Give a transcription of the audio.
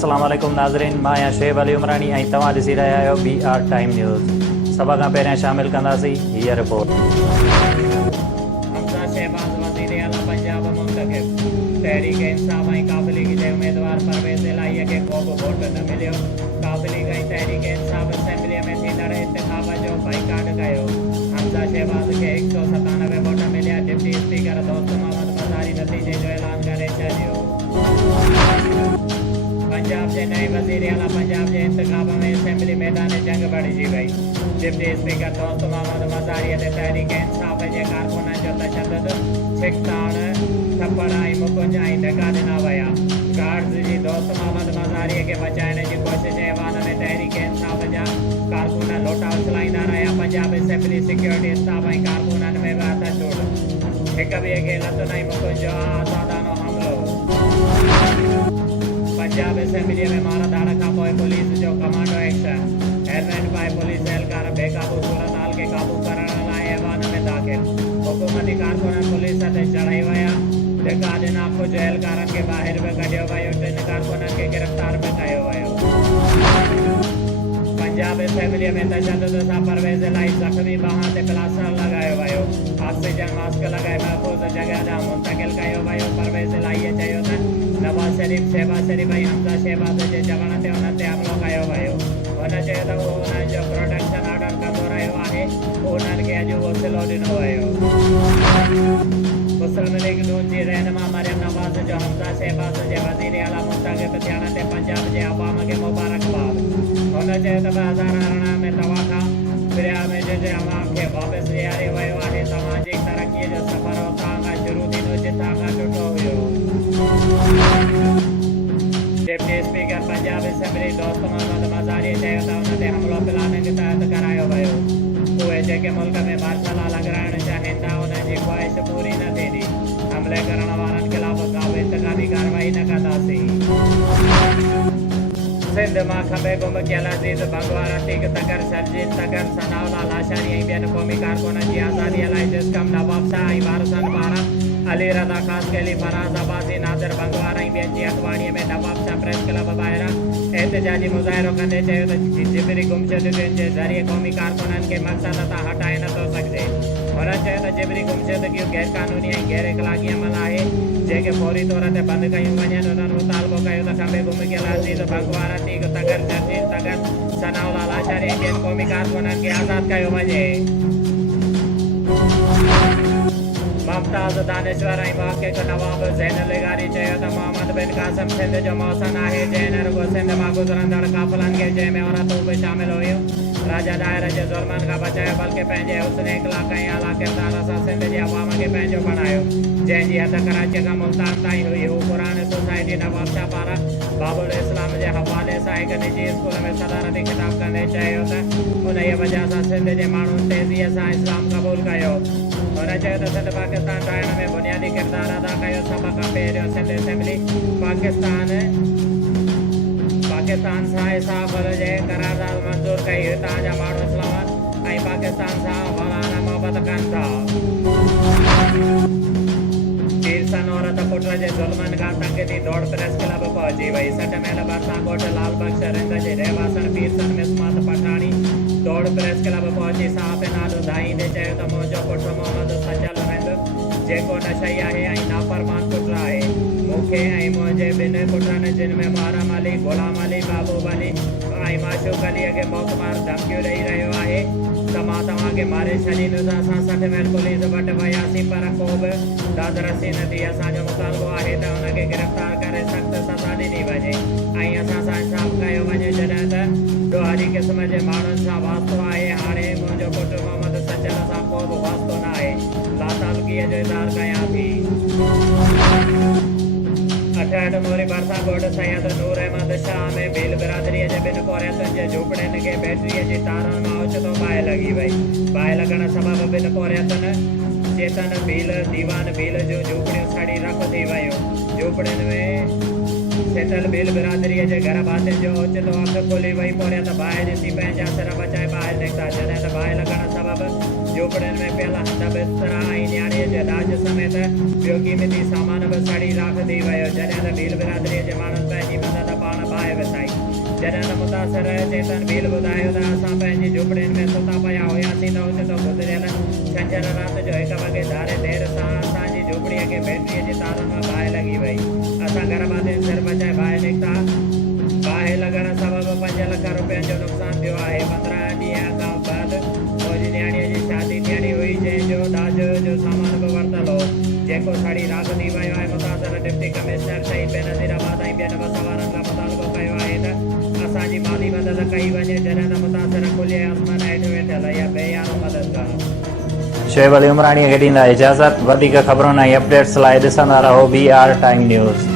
अस्सलाम वालेकुम नाज़रीन, मां आहियां शुएब अली उमरानी ऐं तव्हां ॾिसी रहिया आहियो BR टाइम न्यूज़। सभ खां पहिरियां शामिल कंदासीं हीअ रिपोर्ट। हमज़ा शहबाज वज़ीर आला पंजाब मुंतखब। तहरीक इंसाफ ऐं काबिलिगी जे उम्मीदवार परवेज़ इलाही खे को बि वोट न मिलियो। काबिलिगी ऐं तहरीक इंसाफ असेंबलीअ में थींदड़ इंतिखाब जो बाइकाट कयो। हमज़ा शहबाज खे 197 वोट मिलिया। डिप्टी स्पीकर दोस्त मोहम्मद मज़ारी नतीजे जो ऐलान करे छॾियो। पंजाब के नए वज़ीर आला पंजाब के इंतखाब में असेंबली मैदान जंग बढ़ी वही। डिप्टी स्पीकर दोस्त मोहम्मद मज़ारी ते तहरीक इंसाफ के कारकुननि जो तशद्दुद, छिकताण, थप्पड़ ऐं मुकुंज ऐं धिका ॾिना विया। गार्ड्स जी दोस्त मोहम्मद मज़ारी के बचाइण की कोशिश ऐवान में तहरीक इंसाफ जा कारकुन लोटा उछलाईंदा रहिया। पंजाब असेंबली सिक्योरिटी स्टाफ ऐं कारकुननि में भी हथचूड़। हिक ॿिए खे लतुनि ऐं मुकुंज जो आज़ादानो हमलो। पंजाब असेंबली में माराधाड़ खां पोइ पुलिस जो कमांडो एक्शन। हेलमेट पाए पुलिस एहलकार बेकाबू सूरत हाल के काबू करण लाइ ऐवान में दाख़िल। हुकूमती कारकुन पुलिस ते चढ़ाई विया। धिका ॾिना। कुझु एहलकारनि खे ॿाहिरि बि कढियो वियो। 3 कारकुननि खे गिरफ़्तार बि कयो वियो। पंजाब असेंबली में तशद्दुद सां परवेज़ इलाही ज़ख़्मी बांह ते प्लास्टर लॻायो वियो। ऑक्सीजन मास्क लॻाए महफ़ूज़ जॻह ॾांहुं मुंतक़िल कयो वियो। परवेज़ इलाही चयो त नवाज़ शरीफ़, शहबाज शरीफ़ ऐं हमज़ा शहबाज जे चवण ते उन्हनि ते हमिलो कयो वियो। हुन चयो त उहो उन्हनि जो प्रोटेक्शन ऑर्डर कंदो रहियो आहे। उन्हनि खे अॼु उहो सिलो ॾिनो वियो। मुस्लिम लीग नून जी रहनुमा मरियम नवाज़ जो हमज़ा शहबाज जे वज़ीर आला मुंतखब थियण ते पंजाब जे अवाम खे मुबारकबाद। हुन चयो त 2018 में तव्हां खां फिरिया में जे अवाम खे वापसि ॾियारियो वियो आहे। तव्हांजी तरक़ीअ जो सफ़र उतां खां शुरू थींदो जितां खां टुटो हुयो। डिप्टी स्पीकर पंजाब असेंबली दोस्त मोहम्मद मज़ारी चयो त उन ते हमिलो प्लानिंग तहत करायो वियो। उहे जेके मुल्क में मार्शल लॉ लॻाइण चाहिनि था उन्हनि जी ख़्वाहिश पूरी न थींदी। हमले करण वारनि ख़िलाफ़ का बि इंतक़ामी कार्रवाई न कंदासीं। सिंध मां खंबे गुम कयल अज़ीज़ भगवान अतीक तगर, शर्जील तगर, सनाउल्ला लाशानी ऐं ॿियनि क़ौमी कारकुननि जी आज़ादीअ लाइ जिस्कम नवाब शाह ऐं वारसनि पारां अली रज़ा ख़ासकेली, फराज़ अब्बासी, नादिर भंगवार ऐं ॿियनि जी अॻुवाणीअ में नवाब शाह प्रेस क्लब ॿाहिरां एहतिजाजी मुज़ाहिरो कंदे चयो त जिबरी गुमशुदगियुनि जे ज़रिए क़ौमी कारकुननि खे मक़सद तां हटाए नथो सघिजे। हुन चयो त जिबरी गुमशुदगियूं गैर क़ानूनी ऐं गैर इख़लाक़ी अमल आहे जेके फौरी तौर ते बंदि कयूं वञनि। उन्हनि मुतालबो कयो त खंबे गुम कयल अज़ीज़ भगवान अतीक तगर, शर्जील तगर, सनाउल्ला लाशानी ऐं ॿियनि क़ौमी कारकुननि खे आज़ादु कयो वञे। मुमताज़ दानिश्वर ऐं मुहक़िक़ नवाब ज़ैनुल ग़ारी चयो त मोहम्मद बिन क़ासिम सिंध जो मौसन आहे जंहिं न रुॻो सिंध मां गुज़रंदड़ काफ़िलनि खे जंहिं में औरतूं बि शामिल हुयूं राजा दायर जे ज़ुल्मनि खां बचायो, बल्कि पंहिंजे हुस्न इख़लाक़ ऐं आला किरदार सां सिंध जे अवाम खे पंहिंजो बणायो। जंहिंजी हद कराची खां मुल्तान ताईं हुई। हू क़ुरान सोसाइटी नवाब शाह पारां बाबुल इस्लाम जे हवाले सां हिकु निजी स्कूल में सदारती ख़िताब कंदे चयो त उन जी वजह सां सिंध जे माण्हुनि तेज़ीअ सां इस्लाम क़बूल कयो। हुन चयो त सिंध पाकिस्तान ठाहिण में बुनियादी किरदारु अदा कयो। सभ खां पहिरियों सिंध असेंबली पाकिस्तान सां इंसाफ़ जे करारदाद मंज़ूर कई। हितां जा माण्हू इस्लाम ऐं पाकिस्तान सां वफ़ादार मोहबत कनि था। पीरसन औरत पुट जे ज़ुल्मनि खां तंग थी दौड़ प्रेस क्लब पहुची वई। 60 मैल भरिसां ॻोठ लाल बख्श रिंद जे रहवासन पीरसन मिसमात पठाणी दौड़ प्रेस क्लब पहुची साहब नालो धाईंदे चयो त मुंहिंजो पुटु मोहम्मद सचल रिंद जेको नशई आहे ऐं नाफ़रमान पुटु आहे। मूंखे ऐं मुंहिंजे 2 पुटनि जिन में मुहर्रम अली, गुलाम अली, महबूब अली ऐं माशूक अलीअ खे मौतमार धमकियूं ॾेई रहियो आहे त मां तव्हांखे मारे छॾींदुसि। असां 60 मैल पुलिस वटि वियासीं पर को बि दादरसी न थी। असांजो मुतालबो आहे त हुनखे गिरफ़्तार करे सख़्तु सज़ा ॾिनी वञे ऐं असां सां इंसाफ़ कयो वञे। जॾहिं त ॾोहारी क़िस्म जे माण्हुनि सां वास्तो आहे। हाणे मुंहिंजो पुटु मोहम्मद सचल सां को बि वास्तो न आहे। लातालुकीअ जो इज़हार कयां थी। 68 मोरी भरिसां ॻोठ सैयद नूर अहमद शाह में भील बिरादरीअ जे 2 पोरियतुनि जे झूपड़ियुनि खे बैटरीअ जी तारुनि मां ओचितो बाहि लॻी वई। बाहि लॻण सबबि 2 पोरियतुनि चेतन भील, दीवान भील जूं झूपड़ियूं सड़ी रख थी वियूं। झूपड़ियुनि में सेटल भील बिरादरीअ जे घर भातियुनि जो ओचितो अखि खुली वई। पोरियत बाहि ॾिसी पंहिंजा सिर बचाए ॿाहिरि निकिता। जॾहिं त बाहि लॻण सबबि झूपड़ियुनि में पियल हंध बिस्तरा ऐं न्याणीअ जे दाज समेत ॿियो क़ीमती सामान बि सड़ी राख थी वियो। जॾहिं त भील बिरादरीअ जे माण्हुनि पंहिंजी मदद पाण बाहि विसाई जॾहिं त मुतासिर चेतन भील ॿुधायो त असां पंहिंजी झुपड़ियुनि में सुता पिया हुयासीं त उते तो गुज़रियल छंछर राति जो 1 वॻे धारे देर सां असांजी झुपड़ीअ खे बैटरीअ जी तारुनि में बाहि लॻी वई। असां घर मां सिर बचाए ॿाहिरि निकिता। बाहि लॻण सबबु 5 लख रुपयनि जो नुक़सानु थियो आहे। 15 ॾींहं खां बाद मुंहिंजी न्याणीअ जी शादी थियणी हुई जंहिंजो ॾाज जो सामान बि वरितल हो जेको सड़ी राख थी वियो आहे। मुतासिर डिप्टी कमिश्नर शहीद बेनज़ीराबाद ऐं ॿियनि बस वारनि खां मुतालबो कयो आहे त असांजी माली मदद कई वञे जॾहिं त मुतासिर खुले आसमान हेठि वेठल या बेयारो मददगार। शोएब अली उमराणीअ खे ॾींदा इजाज़त। वधीक ख़बरुनि ऐं अपडेट्स लाइ ॾिसंदा रहो BR टाइम न्यूज़।